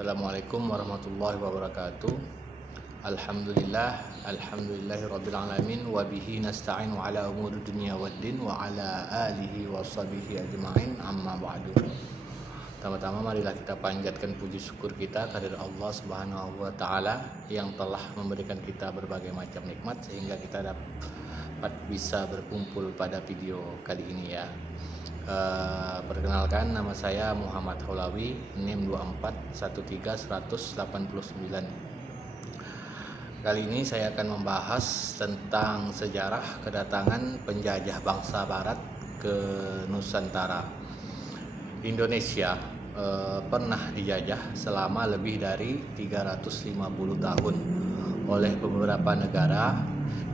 Assalamualaikum warahmatullahi wabarakatuh. Alhamdulillahirabbil alamin wa bihi nasta'inu ala umuri dunya waddin wa ala alihi wa sahbihi ajma'in, amma ba'du. Pertama-tama marilah kita panjatkan puji syukur kita kehadirat Allah Subhanahu wa taala yang telah memberikan kita berbagai macam nikmat sehingga kita dapat bisa berkumpul pada video kali ini ya. Perkenalkan, nama saya Muhammad Holawi, NIM 241389. Kali ini saya akan membahas tentang sejarah kedatangan penjajah bangsa barat ke Nusantara. Indonesia pernah dijajah selama lebih dari 350 tahun oleh beberapa negara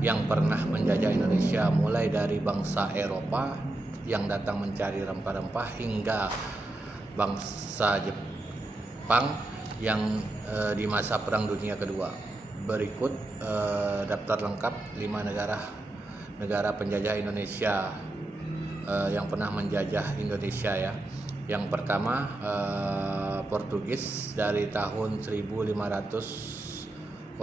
yang pernah menjajah Indonesia, mulai dari bangsa Eropa yang datang mencari rempah-rempah hingga bangsa Jepang yang di masa Perang Dunia Kedua. Berikut daftar lengkap 5 negara penjajah Indonesia yang pernah menjajah Indonesia ya. Yang pertama Portugis dari tahun 1509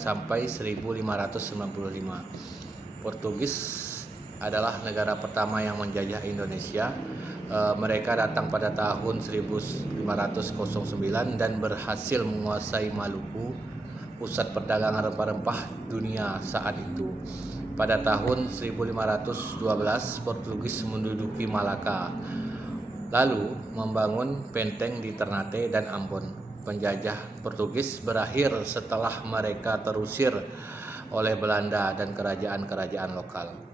sampai 1595. Portugis adalah negara pertama yang menjajah Indonesia. Mereka datang pada tahun 1509 dan berhasil menguasai Maluku, pusat perdagangan rempah-rempah dunia saat itu. Pada tahun 1512 Portugis menduduki Malaka, lalu membangun benteng di Ternate dan Ambon. Penjajah Portugis berakhir setelah mereka terusir oleh Belanda dan kerajaan-kerajaan lokal.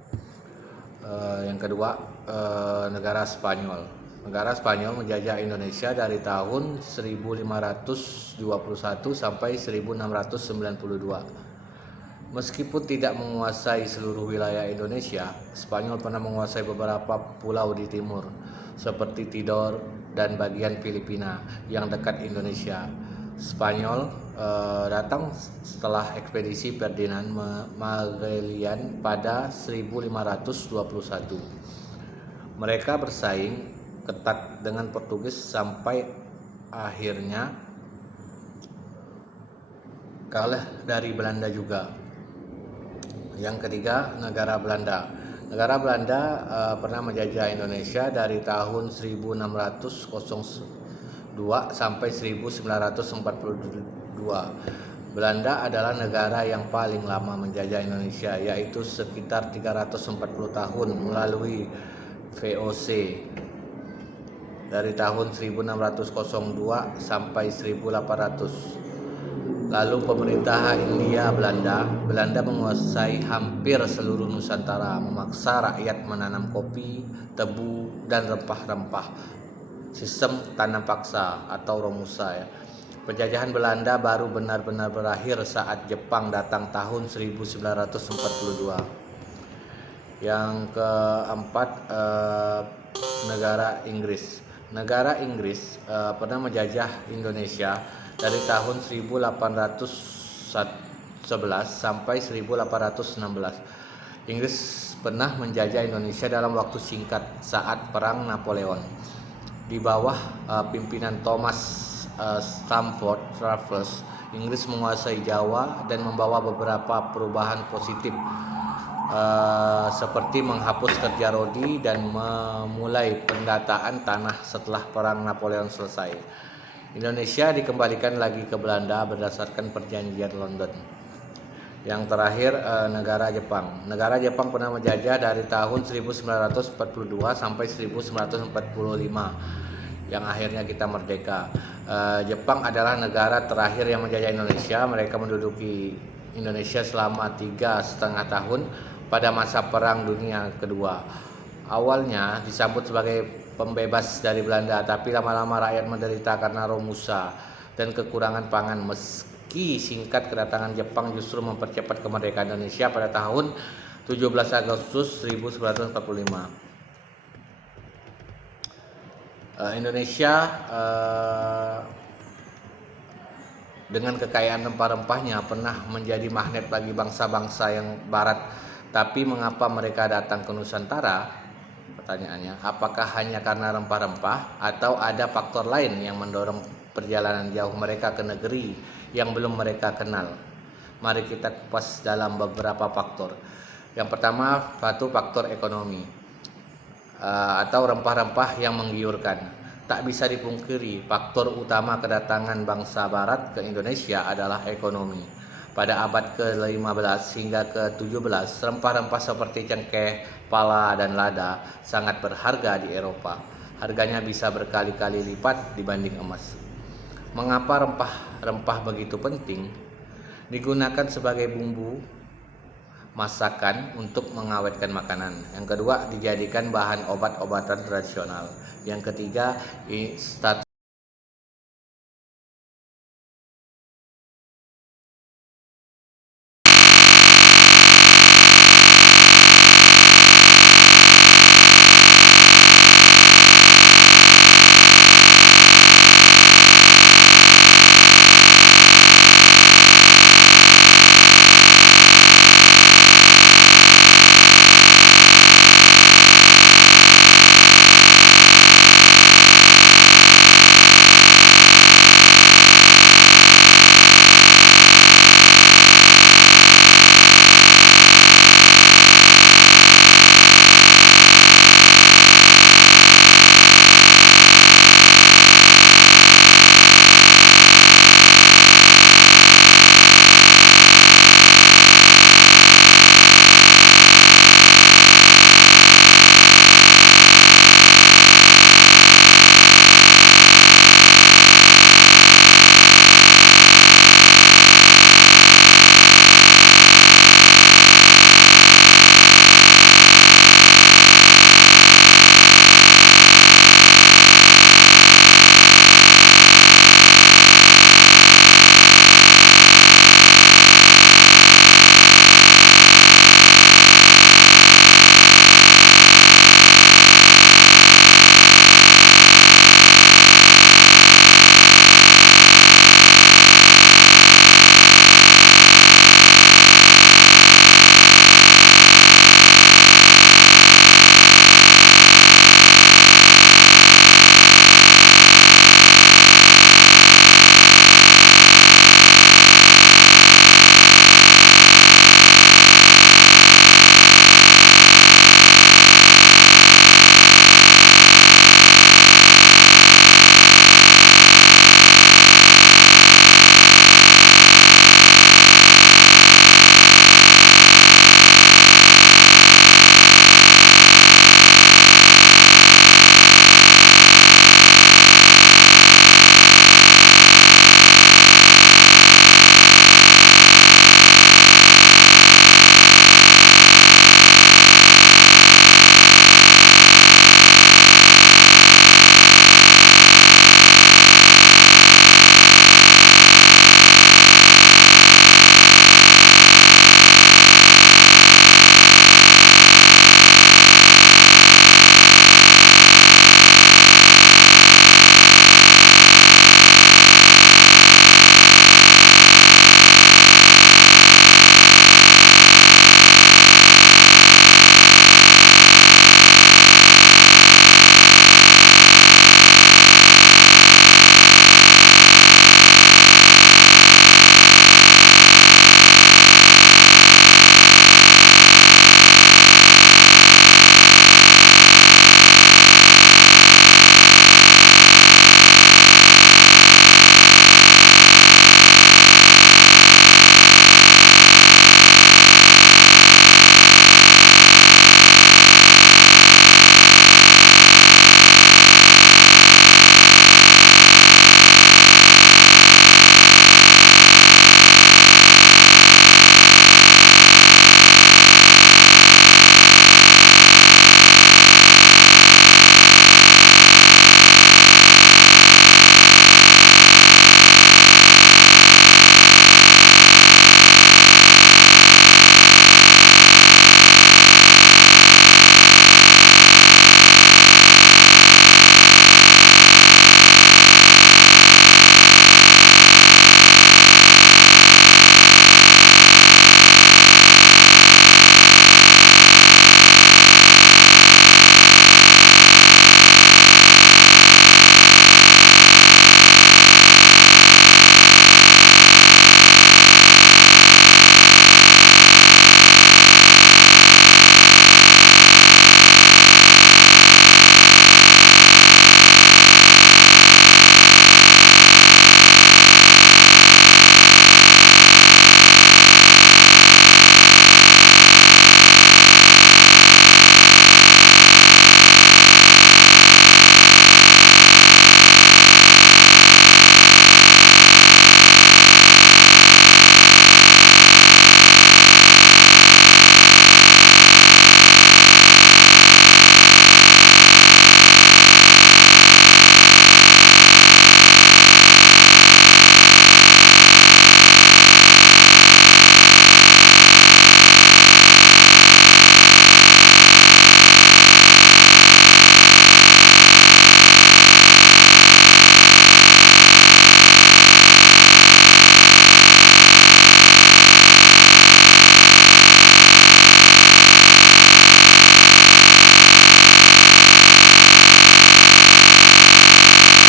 Yang kedua, negara Spanyol. Negara Spanyol menjajah Indonesia dari tahun 1521 sampai 1692. Meskipun tidak menguasai seluruh wilayah Indonesia, Spanyol pernah menguasai beberapa pulau di timur, seperti Tidor dan bagian Filipina yang dekat Indonesia. Spanyol datang setelah ekspedisi Ferdinand Magellan pada 1521. Mereka bersaing ketat dengan Portugis sampai akhirnya kalah dari Belanda juga. Yang ketiga, negara Belanda. Negara Belanda pernah menjajah Indonesia dari tahun 1602 sampai 1942. Belanda adalah negara yang paling lama menjajah Indonesia, yaitu sekitar 340 tahun melalui VOC dari tahun 1602 sampai 1800. Lalu pemerintahan Hindia Belanda menguasai hampir seluruh Nusantara, memaksa rakyat menanam kopi, tebu, dan rempah-rempah. Sistem tanam paksa atau romusa ya. Penjajahan Belanda baru benar-benar berakhir saat Jepang datang tahun 1942. Yang keempat, negara Inggris. Negara Inggris pernah menjajah Indonesia dari tahun 1811 sampai 1816. Inggris pernah menjajah Indonesia dalam waktu singkat saat Perang Napoleon. Di bawah pimpinan Thomas Stamford Raffles, Inggris menguasai Jawa dan membawa beberapa perubahan positif seperti menghapus kerja rodi dan memulai pendataan tanah setelah Perang Napoleon selesai. Indonesia dikembalikan lagi ke Belanda berdasarkan Perjanjian London. Yang terakhir, negara Jepang. Negara Jepang pernah menjajah dari tahun 1942 sampai 1945. Yang akhirnya kita merdeka. Jepang adalah negara terakhir yang menjajah Indonesia. Mereka menduduki Indonesia selama 3,5 tahun pada masa Perang Dunia Kedua. Awalnya disambut sebagai pembebas dari Belanda, tapi lama-lama rakyat menderita karena romusa dan kekurangan pangan. Meski singkat, kedatangan Jepang justru mempercepat kemerdekaan Indonesia pada tahun 17 Agustus 1945. Indonesia dengan kekayaan rempah-rempahnya pernah menjadi magnet bagi bangsa-bangsa yang barat. Tapi mengapa mereka datang ke Nusantara? Pertanyaannya, apakah hanya karena rempah-rempah atau ada faktor lain yang mendorong perjalanan jauh mereka ke negeri yang belum mereka kenal? Mari kita kupas dalam beberapa faktor. Yang pertama, satu faktor ekonomi atau rempah-rempah yang menggiurkan. Tak bisa dipungkiri, faktor utama kedatangan bangsa Barat ke Indonesia adalah ekonomi. Pada abad ke-15 hingga ke-17, rempah-rempah seperti cengkeh, pala, dan lada sangat berharga di Eropa. Harganya bisa berkali-kali lipat dibanding emas. Mengapa rempah-rempah begitu penting? Digunakan sebagai bumbu masakan untuk mengawetkan makanan. Yang kedua, dijadikan bahan obat-obatan tradisional. Yang ketiga, status